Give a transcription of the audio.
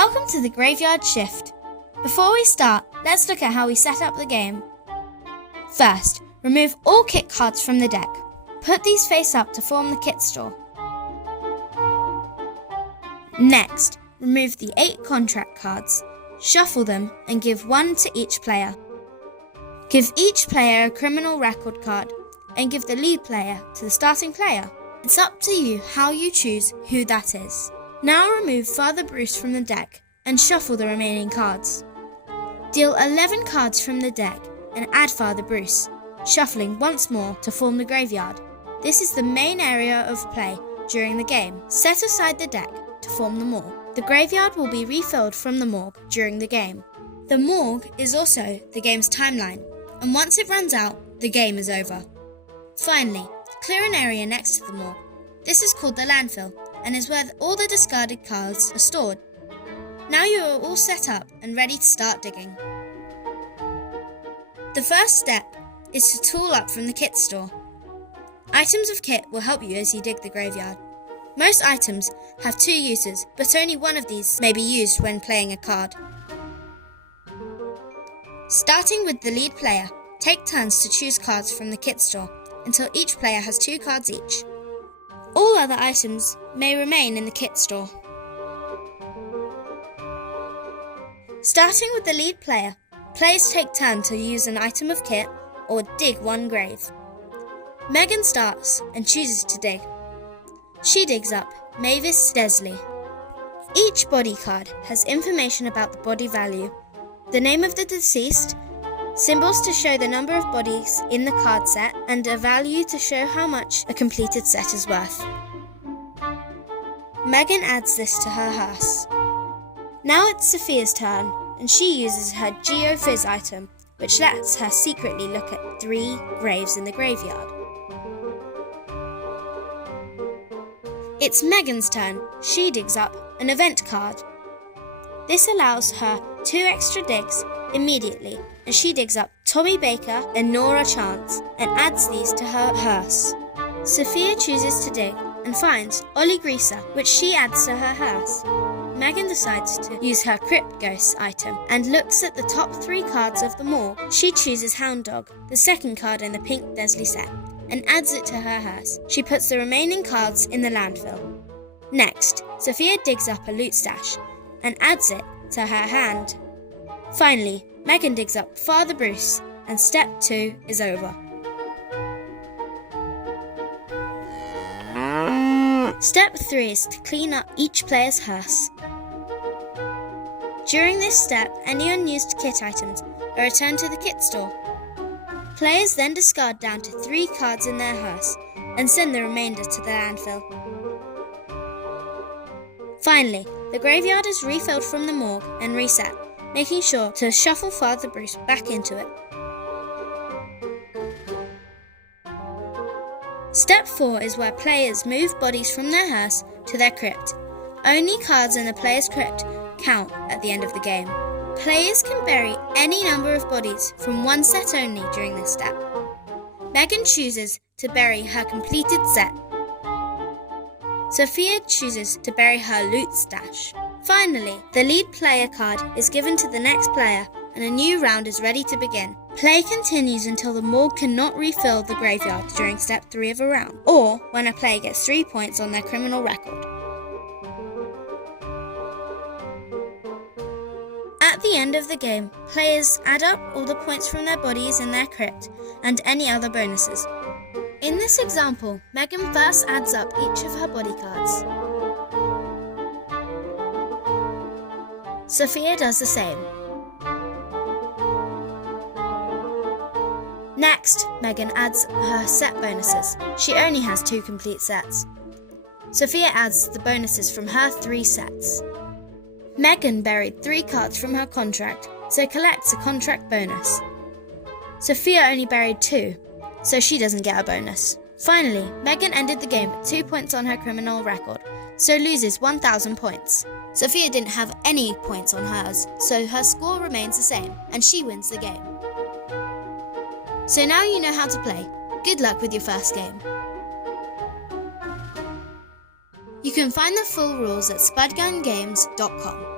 Welcome to the Graveyard Shift. Before we start, let's look at how we set up the game. First, remove all kit cards from the deck. Put these face up to form the kit store. Next, remove the 8 contract cards, shuffle them and give one to each player. Give each player a criminal record card and give the lead player to the starting player. It's up to you how you choose who that is. Now remove Father Bruce from the deck and shuffle the remaining cards. Deal 11 cards from the deck and add Father Bruce, shuffling once more to form the graveyard. This is the main area of play during the game. Set aside the deck to form the morgue. The graveyard will be refilled from the morgue during the game. The morgue is also the game's timeline, and once it runs out, the game is over. Finally, clear an area next to the morgue. This is called the landfill and is where all the discarded cards are stored. Now you are all set up and ready to start digging. The first step is to tool up from the kit store. Items of kit will help you as you dig the graveyard. Most items have 2 uses, but only one of these may be used when playing a card. Starting with the lead player, take turns to choose cards from the kit store until each player has 2 cards each. All other items may remain in the kit store. Starting with the lead player, players take turn to use an item of kit or dig one grave. Megan starts and chooses to dig. She digs up Mavis Desley. Each body card has information about the body value, the name of the deceased, symbols to show the number of bodies in the card set, and a value to show how much a completed set is worth. Megan adds this to her hearse. Now it's Sophia's turn, and she uses her Geofizz item, which lets her secretly look at 3 graves in the graveyard. It's Megan's turn. She digs up an event card. This allows her 2 extra digs immediately, and she digs up Tommy Baker and Nora Chance and adds these to her hearse. Sophia chooses to dig and finds Ollie Greaser, which she adds to her hearse. Megan decides to use her Crypt Ghost item and looks at the top 3 cards of the morgue. She chooses Hound Dog, the second card in the pink Desley set, and adds it to her hearse. She puts the remaining cards in the landfill. Next, Sophia digs up a loot stash and adds it to her hand. Finally, Megan digs up Father Bruce, and step 2 is over. Step 3 is to clean up each player's hearse. During this step, any unused kit items are returned to the kit store. Players then discard down to 3 cards in their hearse and send the remainder to the landfill. Finally, the graveyard is refilled from the morgue and reset, making sure to shuffle Father Bruce back into it. Step 4 is where players move bodies from their hearse to their crypt. Only cards in the player's crypt count at the end of the game. Players can bury any number of bodies from one set only during this step. Megan chooses to bury her completed set. Sophia chooses to bury her loot stash. Finally, the lead player card is given to the next player and a new round is ready to begin. Play continues until the morgue cannot refill the graveyard during step 3 of a round, or when a player gets 3 points on their criminal record. At the end of the game, players add up all the points from their bodies in their crypt and any other bonuses. In this example, Megan first adds up each of her body cards. Sophia does the same. Next, Megan adds her set bonuses. She only has 2 complete sets. Sophia adds the bonuses from her 3 sets. Megan buried 3 cards from her contract, so collects a contract bonus. Sophia only buried 2, so she doesn't get a bonus. Finally, Megan ended the game with 2 points on her criminal record, so loses 1,000 points. Sophia didn't have any points on hers, so her score remains the same, and she wins the game. So now you know how to play. Good luck with your first game. You can find the full rules at spudgungames.com.